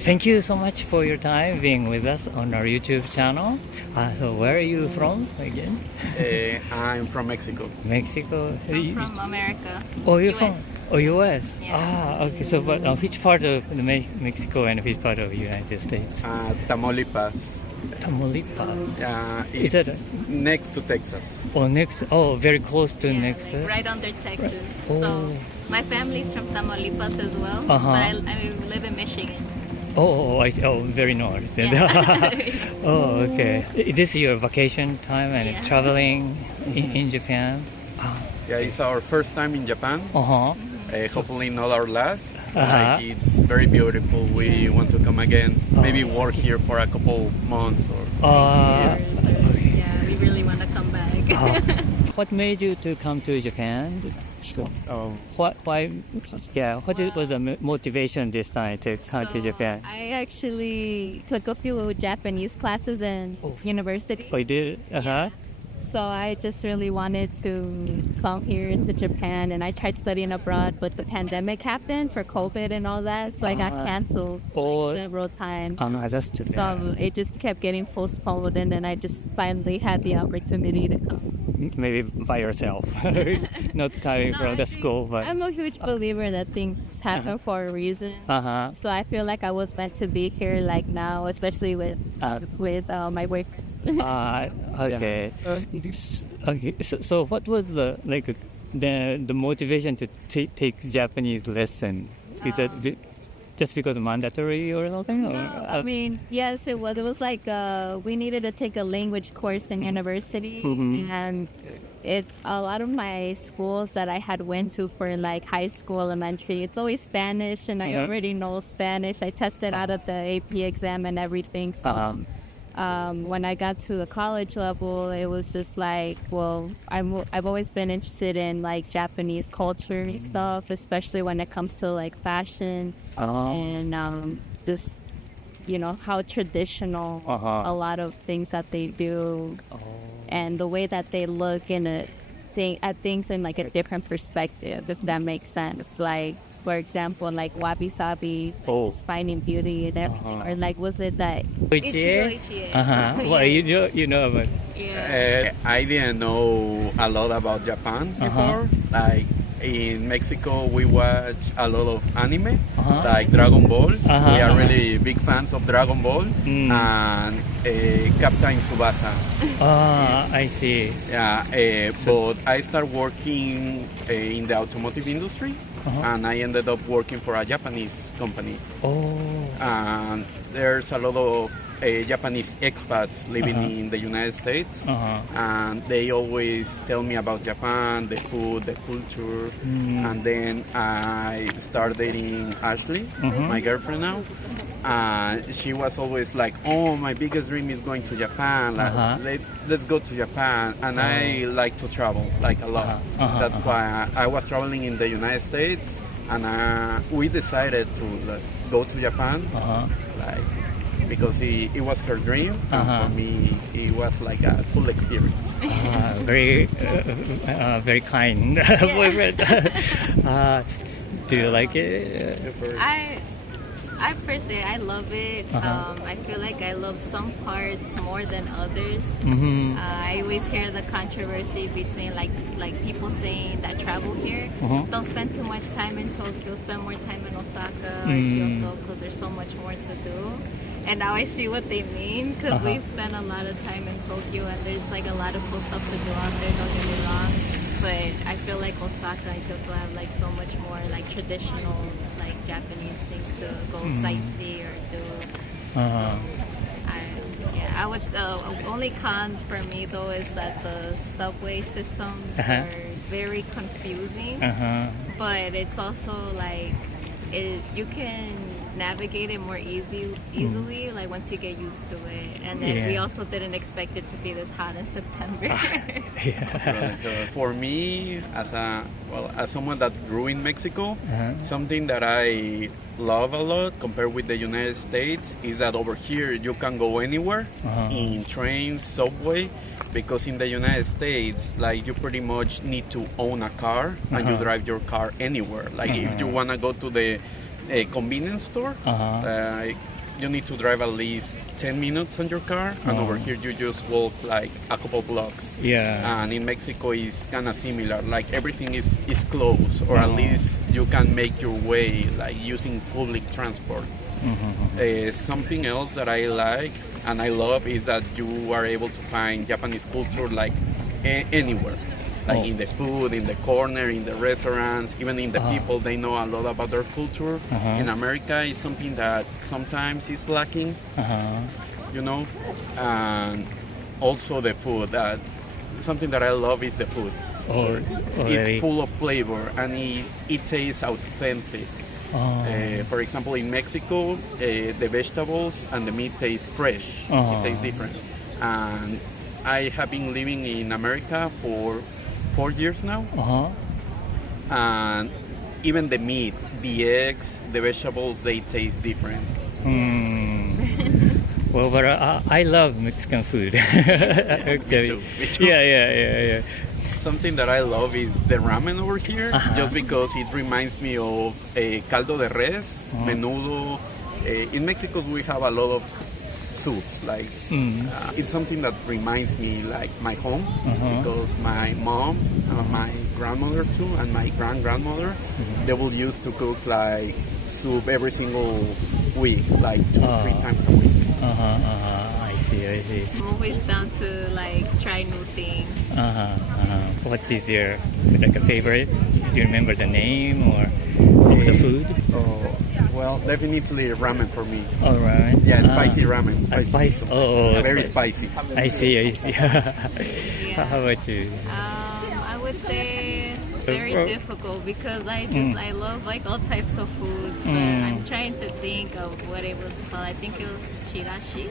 Thank you so much for your time being with us on our YouTube channel. So where are you from again? I'm from Mexico. Mexico? I'm from America. Oh, you're US. from US? Yeah. Okay. So but, which part of the Mexico and which part of the United States? Tamaulipas. Tamaulipas. It's Is that next to Texas. very close to Yeah, Nexus. like right under Texas. Oh. So my family's from Tamaulipas as well, Uh-huh. but I live in Michigan. I see. Very north. Yeah. Okay. Is this your vacation time and Yeah. traveling in Japan? Yeah, it's our first time in Japan. Hopefully not our last. Like, it's very beautiful. We want to come again. Maybe work here for a couple months or. Yeah, we really want to come back. What made you to come to Japan? What was the motivation this time to come to Japan? I actually took a few Japanese classes in university. Oh, you did? So I just really wanted to come here to Japan, and I tried studying abroad, but the pandemic happened for COVID and all that, so I got canceled several times. So it just kept getting postponed, and then I just finally had the opportunity to come. Maybe by yourself, not coming from the school, but I'm a huge believer that things happen for a reason. So I feel like I was meant to be here, like now, especially with my boyfriend. Okay. Okay. So what was the motivation to take Japanese lesson? Is it just because mandatory or something? I mean, yes, it was. It was like we needed to take a language course in university, and a lot of my schools that I had went to for like high school, elementary, it's always Spanish, and I already know Spanish. I tested out of the AP exam and everything. So when I got to the college level, it was just like, well, I've always been interested in like Japanese culture and stuff, especially when it comes to like fashion and just how traditional a lot of things that they do and the way that they look at things in like a different perspective, if that makes sense. Like, for example, like wabi-sabi, finding beauty and everything. Or like, was it that Ichie? Well, you know about I didn't know a lot about Japan before. Like, in Mexico, we watch a lot of anime, like Dragon Ball. We are really big fans of Dragon Ball and Captain Tsubasa. I see. Yeah, but I started working in the automotive industry, and I ended up working for a Japanese company. And there's a lot of Japanese expats living in the United States, and they always tell me about Japan, the food, the culture, and then I started dating Ashley, my girlfriend now, and she was always like, oh, my biggest dream is going to Japan, like, let's go to Japan, and I like to travel, like a lot. That's why I was traveling in the United States, and we decided to go to Japan, like, because it was her dream, and for me, it was like a cool experience. Very kind boyfriend. Do you like it? I personally, I love it. I feel like I love some parts more than others. I always hear the controversy between like people saying that travel here, don't spend too much time in Tokyo, spend more time in Osaka or Kyoto, because there's so much more to do. And now I see what they mean, because we've spent a lot of time in Tokyo, and there's like a lot of cool stuff to do out there, don't get me wrong. But I feel like Osaka and Kyoto have like so much more like traditional like Japanese things to go sightsee or do. I would only con for me though is that the subway systems are very confusing. But it's also like you can navigate it more easily like once you get used to it. And then we also didn't expect it to be this hot in September. For me, as someone that grew in Mexico, something that I love a lot compared with the United States is that over here you can go anywhere in trains, subway, because in the United States, like, you pretty much need to own a car and you drive your car anywhere. Like if you want to go to the a convenience store. You need to drive at least 10 minutes on your car, and over here you just walk like a couple blocks. Yeah. And in Mexico it's kind of similar. Like everything is close, or at least you can make your way like using public transport. Something else that I like and I love is that you are able to find Japanese culture like anywhere. Like in the food, in the corner, in the restaurants, even in the people, they know a lot about their culture. In America, it's something that sometimes is lacking, you know. And also the food. Something that I love is the food. It's full of flavor and it tastes authentic. For example, in Mexico, the vegetables and the meat taste fresh. It tastes different. And I have been living in America for 4 years now, and even the meat, the eggs, the vegetables, they taste different. Well, but I love Mexican food. Actually. Me too. Yeah. Something that I love is the ramen over here, just because it reminds me of caldo de res, menudo. In Mexico, we have a lot of soup. Like it's something that reminds me like my home, because my mom, my grandmother too, and my grandmother, they will used to cook like soup every single week, like 2-3 times a week. I see. I'm always down to like try new things. What is your like a favorite? Do you remember the name or of the food? Well, definitely ramen for me. All right. Yeah, spicy ramen. Spicy. Very spicy. I see. How about you? I would say very difficult because I love like all types of foods, but I'm trying to think of what it was called. I think it was chirashi.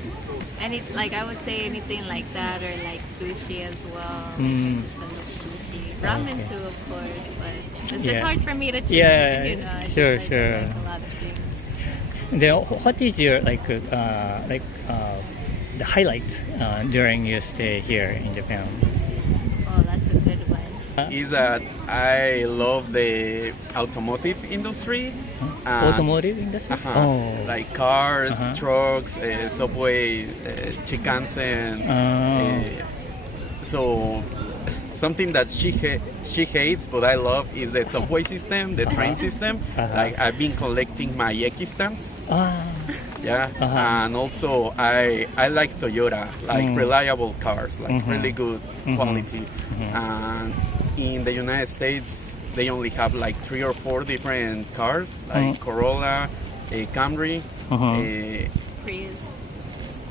Like I would say anything like that, or like sushi as well. Sushi, ramen too, of course, but it's just hard for me to choose. You know, sure. Like a lot of things. Then, what is your the highlight during your stay here in Japan? Oh, that's a good one. Is that I love the automotive industry. Automotive industry? Like cars, trucks, subway, Shinkansen. So something that she hates, but I love, is the subway system, the train system. Like I've been collecting my Eki stamps. And also I like Toyota, like reliable cars, like really good quality. And in the United States, they only have like 3 or 4 different cars, like Corolla, Camry,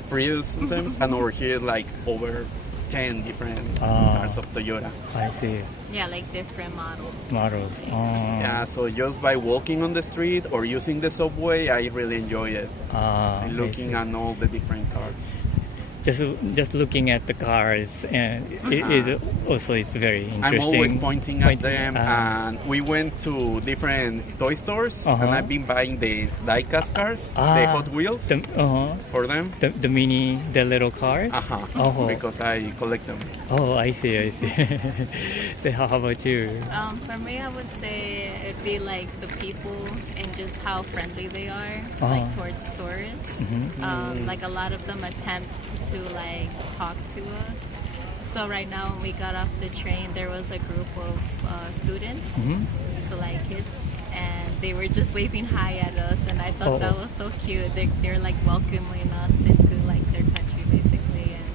Prius sometimes, and over here like over 10 different cars of Toyota. I see. Yeah, like different models. Yeah, so just by walking on the street or using the subway, I really enjoy it. Looking at all the different cars. Just looking at the cars, and it's very interesting. I'm always pointing at them, and we went to different toy stores, and I've been buying the diecast cars, the Hot Wheels, for them. The little cars? Because I collect them. Oh, I see. Then how about you? For me, I would say it'd be like the people and just how friendly they are, like towards tourists. Like a lot of them attempt to like talk to us. So right now when we got off the train, there was a group of students, so like kids, and they were just waving hi at us, and I thought that was so cute. They're like welcoming us into like their country basically, and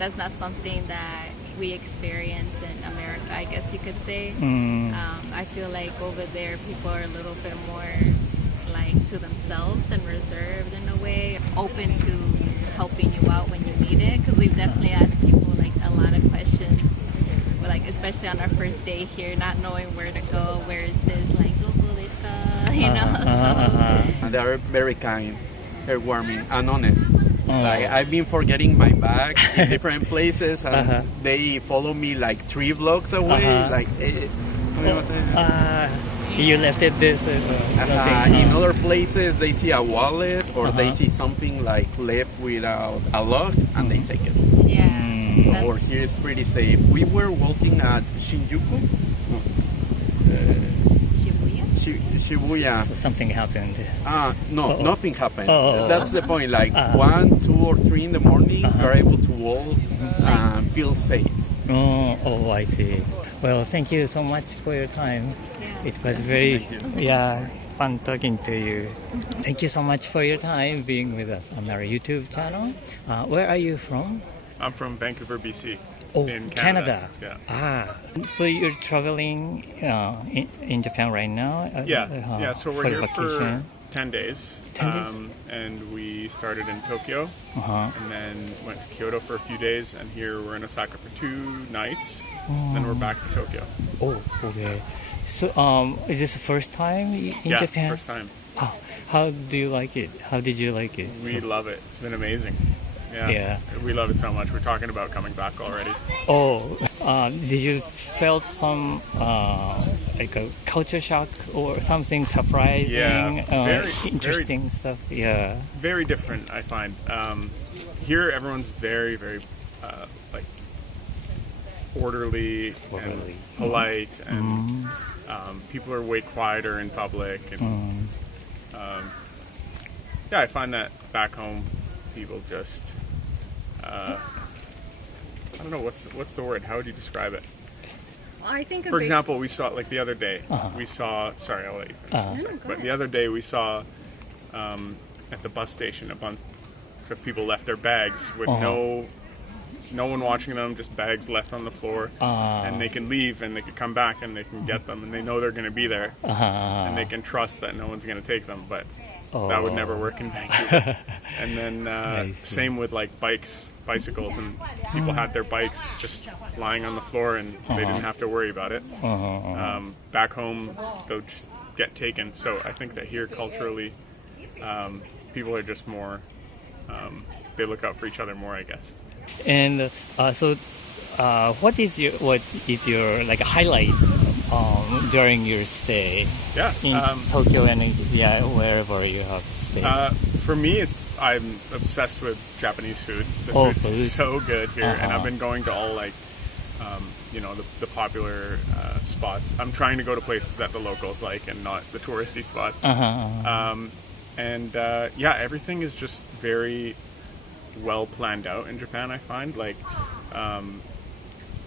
that's not something that we experience in America, I guess you could say. I feel like over there people are a little bit more like to themselves and reserved in a way, open to helping you out when you need it, because we've definitely asked people like a lot of questions, but like especially on our first day here, not knowing where to go, where is this, like you know. And they are very kind, heartwarming, and honest. Like I've been forgetting my bag in different places, and they follow me like 3 blocks away. Like, you left it this. In other places, they see a wallet or they see something like left without a lock, and they take it. Yeah. So here is pretty safe. We were walking at Shinjuku. Shibuya. Something happened. No, nothing happened. Oh. That's the point. Like 1, 2, or 3 in the morning, you're able to walk and feel safe. Oh, I see. Well, thank you so much for your time. It was very, fun talking to you. Thank you so much for your time being with us on our YouTube channel. Where are you from? I'm from Vancouver, BC. Oh, in Canada. Yeah. So you're traveling in Japan right now? So we're here vacation. for 10 days. 10 days? And we started in Tokyo, Uh-huh. and then went to Kyoto for a few days, and here we're in Osaka for 2 nights. Then we're back to Tokyo. Oh, okay. So, is this the first time in Japan? First time. How do you like it? How did you like it? We love it. It's been amazing. Yeah. We love it so much. We're talking about coming back already. Did you felt some like a culture shock or something surprising, interesting stuff? Yeah. Very different, I find. Here, everyone's very, very like orderly and polite, and people are way quieter in public. And I find that back home, people just I don't know what's the word. How would you describe it? I think for example, we saw like the other day. We saw. Sorry, I'll let you finish. But the other day we saw at the bus station a bunch of people left their bags with no one watching them, just bags left on the floor, and they can leave and they can come back and they can get them, and they know they're going to be there, and they can trust that no one's going to take them. But that would never work in Vancouver. And then same with like bicycles, and people had their bikes just lying on the floor and they didn't have to worry about it. Back home, they'll just get taken. So I think that here culturally, people are just more, they look out for each other more, I guess. And what is your like highlight during your stay in Tokyo and wherever you have stayed? For me, I'm obsessed with Japanese food. The food's so good here, and I've been going to all like the popular spots. I'm trying to go to places that the locals like and not the touristy spots. Everything is just very well planned out in Japan. I find like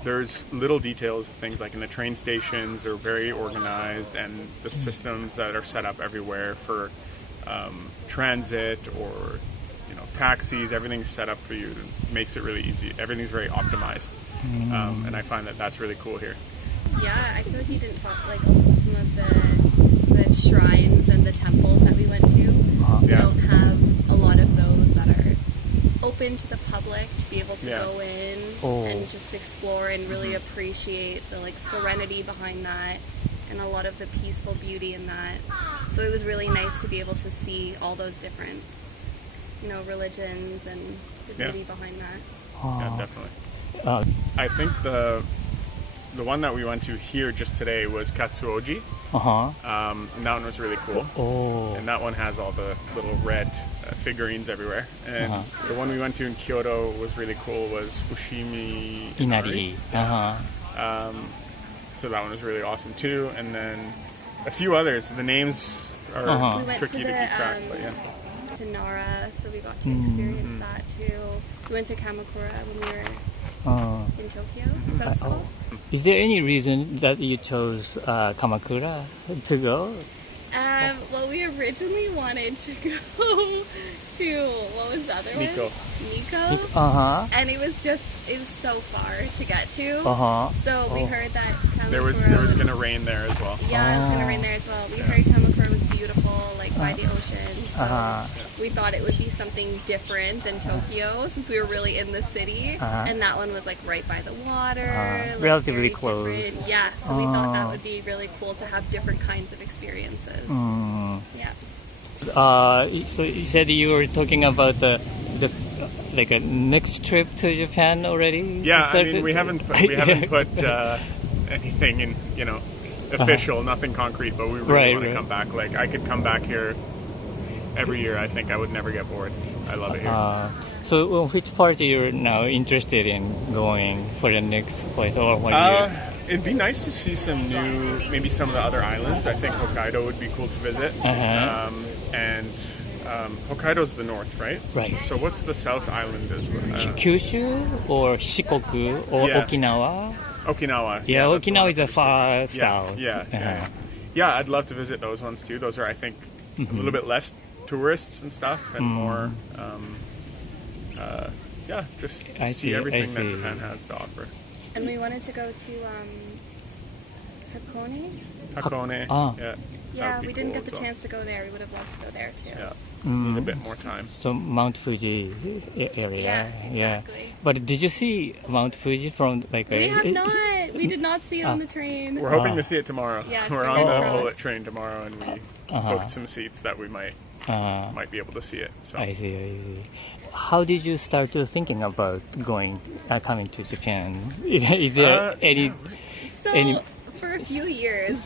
there's little details, things like in the train stations are very organized, and the systems that are set up everywhere for transit or taxis, everything's set up for you. It makes it really easy. Everything's very optimized, and I find that that's really cool here. Yeah, I feel like you didn't talk like some of the shrines and the temples that we went to. We don't have a lot of those that are open to the public to be able to go in and just explore and really appreciate the like serenity behind that and a lot of the peaceful beauty in that. So it was really nice to be able to see all those different religions and the beauty behind that. Yeah, definitely. I think the one that we went to here just today was Katsuoji. And that one was really cool. And that one has all the little red figurines everywhere. And the one we went to in Kyoto was really cool, was Fushimi Inari. So that one was really awesome too. And then a few others. The names are tricky to keep track, but to Nara, so we got to experience that too. We went to Kamakura when we were in Tokyo. Is that what it's called? Is there any reason that you chose Kamakura to go? Well, we originally wanted to go to, what was the other one? Nikko. And it was so far to get to. So we heard that Kamakura there was going to rain there as well. Yeah, it was going to rain there as well. We heard Kamakura was beautiful, like by the ocean. So we thought it would be something different than Tokyo, since we were really in the city. And that one was like right by the water. Like, relatively close. Different. Yeah, so we thought that would be really cool to have different kinds of experiences. Yeah. So you said you were talking about the like a next trip to Japan already? Yeah, I mean we haven't put anything in official, nothing concrete, but we really want to come back. Like I could come back here every year. I think I would never get bored. I love it here. So which part are you now interested in going for the next place, or what It'd be nice to see maybe some of the other islands. I think Hokkaido would be cool to visit. And Hokkaido's the north, right? Right. So what's the south island as well? Kyushu or Shikoku or Okinawa? Okinawa. Yeah, that's the Okinawa one. is the far south. Yeah, I'd love to visit those ones too. Those are, I think, a little bit less tourists and stuff, and more, just see everything that Japan has to offer. And we wanted to go to Hakone. Hakone. Yeah, we didn't get the chance to go there. We would have loved to go there too. Yeah, need a bit more time. So Mount Fuji area. Yeah, exactly. But did you see Mount Fuji from like? We have not. We did not see it on the train. We're hoping to see it tomorrow. Yeah, we're on the fingers bullet crossed. train tomorrow, and we booked some seats that we might be able to see it. So. I see. How did you start to thinking about coming to Japan? Is there any? For a few years,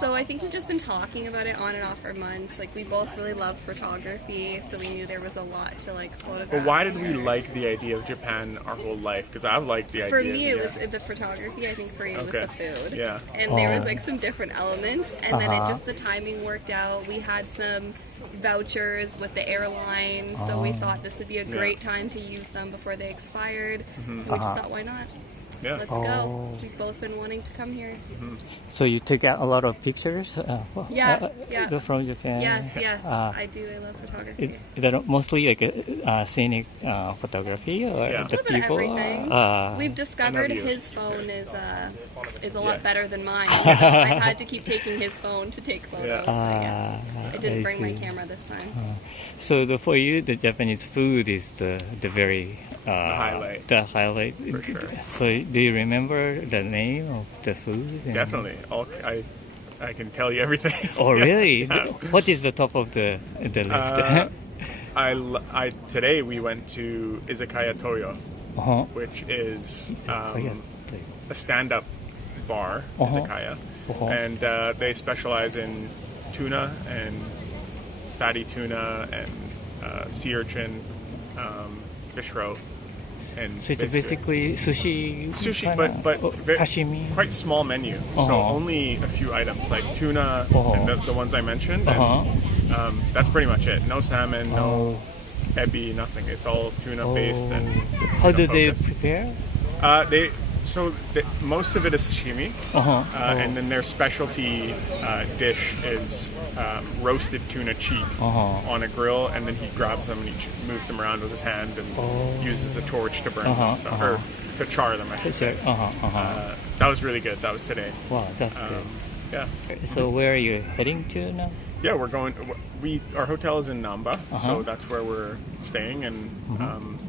so I think we've just been talking about it on and off for months. Like, we both really love photography, so we knew there was a lot to photograph. But why did we like the idea of Japan our whole life? Because I've liked the idea. For me, it was the photography. I think for you, it was the food. Yeah. And there was some different elements, and then the timing worked out. We had some vouchers with the airlines, so we thought this would be a great time to use them before they expired. And we just thought, why not? Yeah. Let's go. We've both been wanting to come here. So you took a lot of pictures? Yeah. From Japan? Yes. I do. I love photography. Is that mostly like scenic photography or the A little bit of people? everything. We've discovered his phone is a lot better than mine. I had to keep taking his phone to take photos. I didn't bring my camera this time. So for you, the Japanese food is the very highlight. The highlight. For sure. So do you remember the name of the food? Definitely. I can tell you everything. Oh, really? What is the top of the list? Today we went to Izakaya Toyo, which is a stand-up bar, izakaya, and they specialize in tuna and fatty tuna and sea urchin, fish roe. And so it's basically sushi, but sashimi, quite small menu. So only a few items like tuna and the ones I mentioned. And, that's pretty much it. No salmon, no ebi, nothing. It's all tuna based. And how do they prepare? Most of it is sashimi, and then their specialty dish is roasted tuna cheek on a grill, and then he grabs them and he moves them around with his hand and uses a torch to burn them, or to char them, I should say. That was really good. That was today. Wow, that's good. Yeah. So where are you heading to now? Yeah, we're going. Our hotel is in Namba, so that's where we're staying, and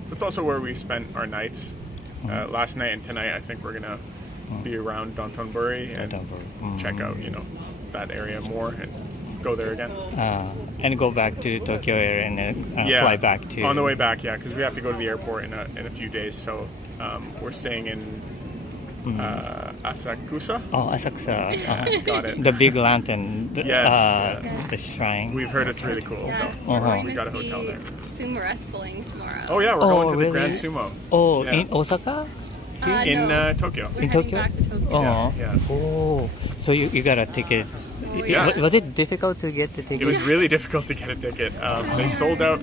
that's also where we spent our nights. Last night and tonight, I think we're gonna be around Downtonbury and check out, that area more and go there again. And go back to Tokyo area and fly back to. On the way back, because we have to go to the airport in a few days. So we're staying in Asakusa. Oh, Asakusa. Got it. The big lantern. The shrine. We've heard it's really cool. So we got a hotel there. Sumo wrestling tomorrow. Oh yeah, we're going to the really? Grand Sumo. Oh, in Osaka? In no. Tokyo. We're In heading Tokyo? back to Tokyo. Yeah. Oh, so you got a ticket. Yeah. Was it difficult to get the ticket? It was really difficult to get a ticket. They sold out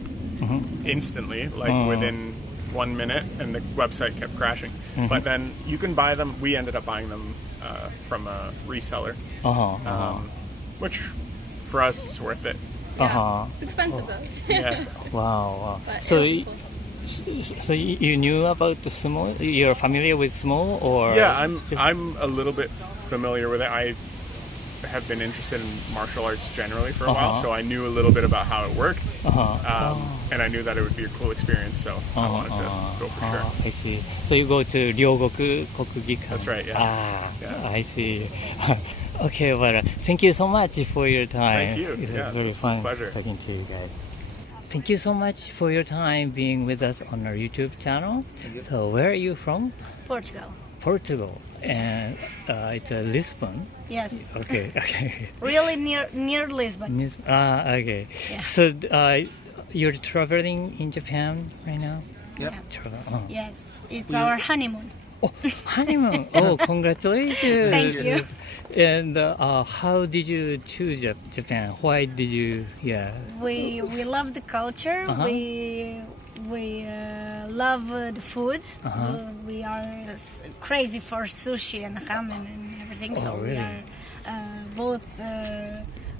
instantly, within 1 minute, and the website kept crashing. But then you can buy them. We ended up buying them from a reseller, which for us is worth it. It's expensive though. Yeah. Wow. But So, it'll be cool. so you knew about the sumo? You're familiar with sumo, or? Yeah, I'm a little bit familiar with it. I have been interested in martial arts generally for a while, so I knew a little bit about how it worked, and I knew that it would be a cool experience, so I wanted to go for sure. I see. So you go to Ryogoku Kokugikan. That's right, yeah. I see. Okay, well, thank you so much for your time. Thank you. It was Yeah, very it's a fun pleasure. talking to you guys. Thank you so much for your time being with us on our YouTube channel. So where are you from? Portugal. Portugal. And it's Lisbon. Yes. Okay. Really near Lisbon. Okay. Yeah. So you're traveling in Japan right now? Yep. Travel. Yes. It's our honeymoon. Oh, honeymoon. Oh, congratulations. Thank you. And how did you choose Japan? Why did you, yeah. We love the culture. Uh-huh. We love the food. Uh-huh. We are crazy for sushi and ramen and everything. Oh, So really? we are both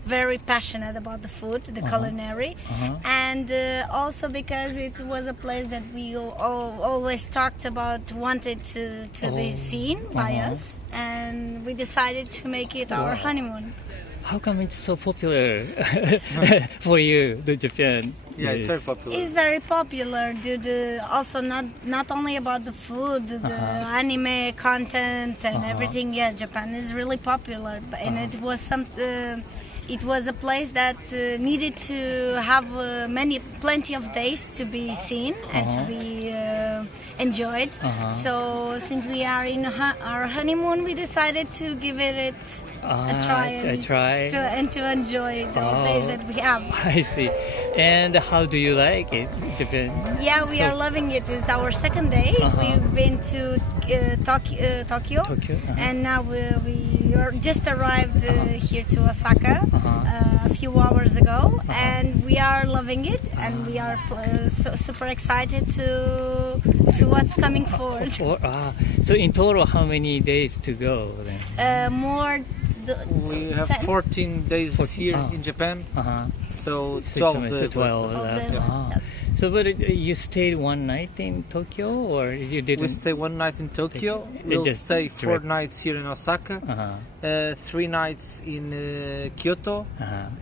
very passionate about the food, the culinary, and also because it was a place that we always talked about, wanted to be seen by us, and we decided to make it our honeymoon. How come it's so popular for you, the Japan? Yeah, it's very popular. It's very popular due to also not only about the food, the anime content and everything. Yeah, Japan is really popular, and it was it was a place that needed to have plenty of days to be seen and to be enjoyed. So since we are in our honeymoon, we decided to give it a try and to enjoy the days that we have. I see. And how do you like it, Japan? Yeah, we are loving it. It's our second day. We've been to Tokyo, and now we just arrived here to Osaka a few hours ago, and we are loving it, and we are super excited to what's coming forward. So in total, how many days to go then? We have 14 days here in Japan, so 12 days. 12. So, but you stayed one night in Tokyo, or you didn't? We stay one night in Tokyo. We'll just stay 4 direct. nights here in Osaka, 3 nights in Kyoto,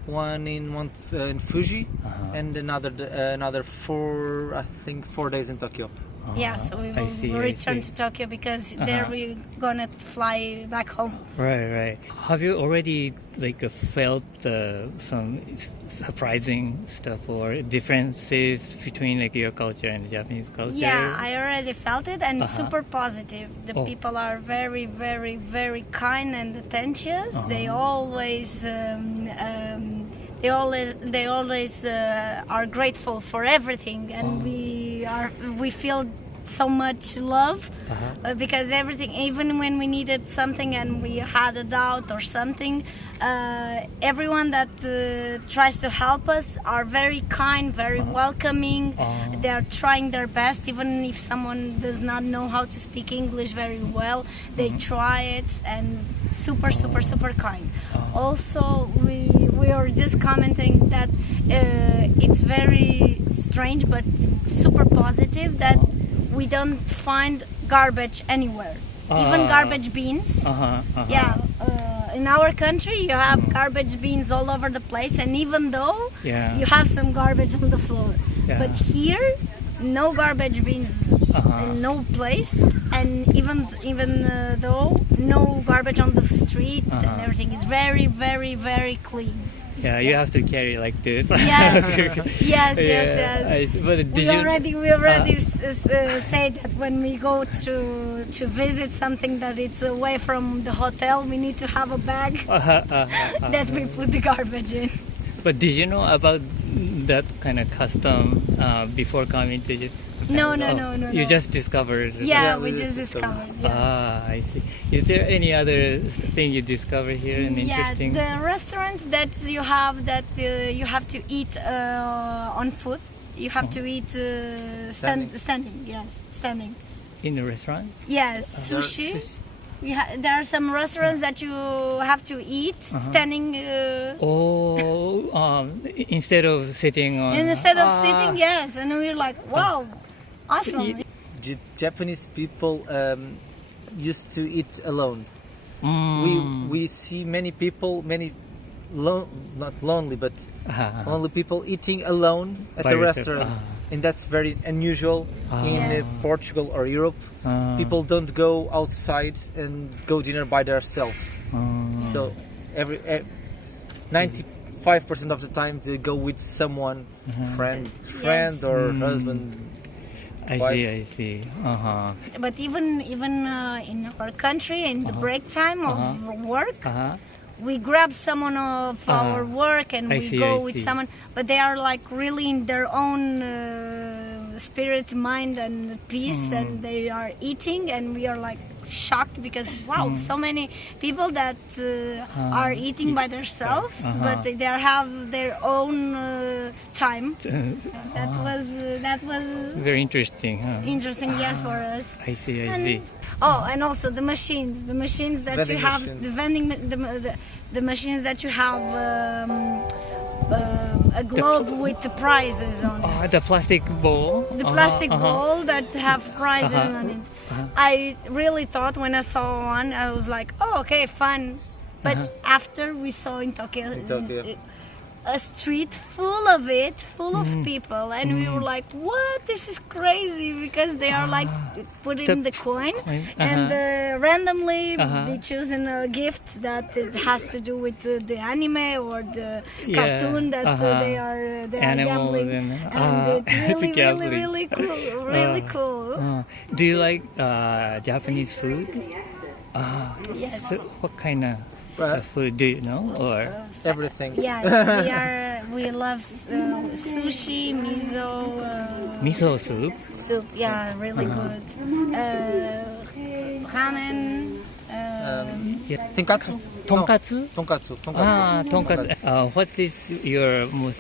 one in Fuji, and another 4 days in Tokyo. Yeah, so we will return to Tokyo because there we're gonna fly back home. Right. Have you already felt some surprising stuff or differences between your culture and the Japanese culture? Yeah, I already felt it, and super positive. The people are very, very, very kind and attentive. They always. They always are grateful for everything, and we feel so much love because everything, even when we needed something and we had a doubt or something, everyone that tries to help us are very kind, very welcoming. They are trying their best, even if someone does not know how to speak English very well, they try it, and super kind. Also, we were just commenting that it's very strange but super positive that we don't find garbage anywhere, even garbage bins. In our country you have garbage bins all over the place, and even though you have some garbage on the floor, but here no garbage bins in no place, and even though no garbage on the streets and everything is very, very, very clean. Yeah, you have to carry like this. Yes. But We already say that when we go to visit something that it's away from the hotel, we need to have a bag that we put the garbage in. But did you know about that kind of custom before coming to Japan? No. You just discovered. Yeah, we just discovered. Yeah. I see. Is there any other thing you discovered here and interesting? The restaurants that you have to eat on foot. You have to eat standing. Yes, standing. In the restaurant? Yes, sushi. There are some restaurants that you have to eat standing. Instead of sitting on. Instead of sitting, yes, and we're like, wow, awesome. Japanese people used to eat alone. We see many people, not lonely, but only people eating alone at the restaurants, and that's very unusual in Portugal or Europe. People don't go outside and go dinner by themselves. So 95% of the time they go with someone, friend or husband. I see. But even in our country, in the break time of work, we grab someone of our work and we go with someone. But they are like really in their own spirit, mind, and peace, and they are eating, and we are like shocked because wow, so many people that are eating by themselves, but they have their own time. That was Very interesting. Huh? interesting, yeah, for us. I see. Oh, and also the machines that Vending you have, machines. the vending, the machines that you have a globe with the prizes on it. The plastic bowl. The plastic bowl that have prizes on it. I really thought when I saw one, I was like, oh, okay, fun. But after we saw in Tokyo, a street full of people, and we were like, what? This is crazy, because they are like putting the coin and randomly they choosing a gift that it has to do with the anime or the cartoon that they are gambling, and it's really cool. Do you like Japanese food? Yes. So what kind of food do you know? Or Everything. Yes, we love sushi, miso soup? soup. Yeah, really good. Ramen. Tonkatsu. Tonkatsu? Tonkatsu. Tonkatsu. What is your most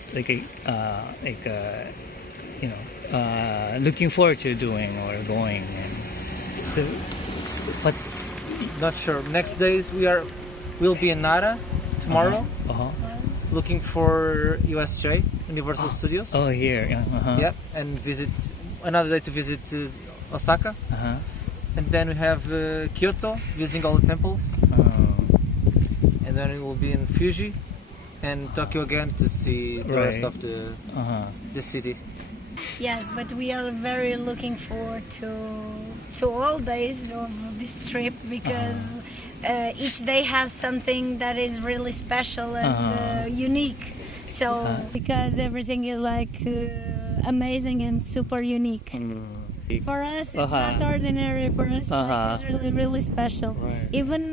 looking forward to doing or going? So, what? Not sure. Next days we'll be in Nara tomorrow, looking for USJ, Universal Studios. Oh, here. Yeah, and another day to visit Osaka, and then we have Kyoto, visiting all the temples, and then we will be in Fuji and Tokyo again to see the rest of the city. Yes, but we are very looking forward to all days of this trip, because each day has something that is really special and unique. So because everything is like amazing and super unique. For us, it's not ordinary. For us, it's really, really special. Right. Even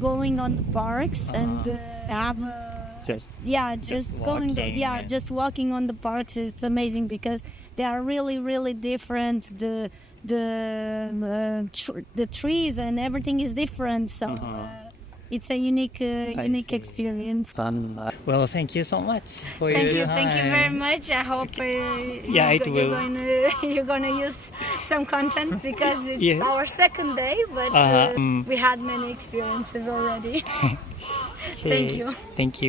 going on the parks and have. Just walking on the parks, it's amazing because they are really, really different. The trees and everything is different, so it's a unique experience. Fun. Well, thank you so much for Thank your you time. very much. I hope it will. you're gonna use some content, because it's Yeah. our second day, but we had many experiences already. Thank you. Thank you.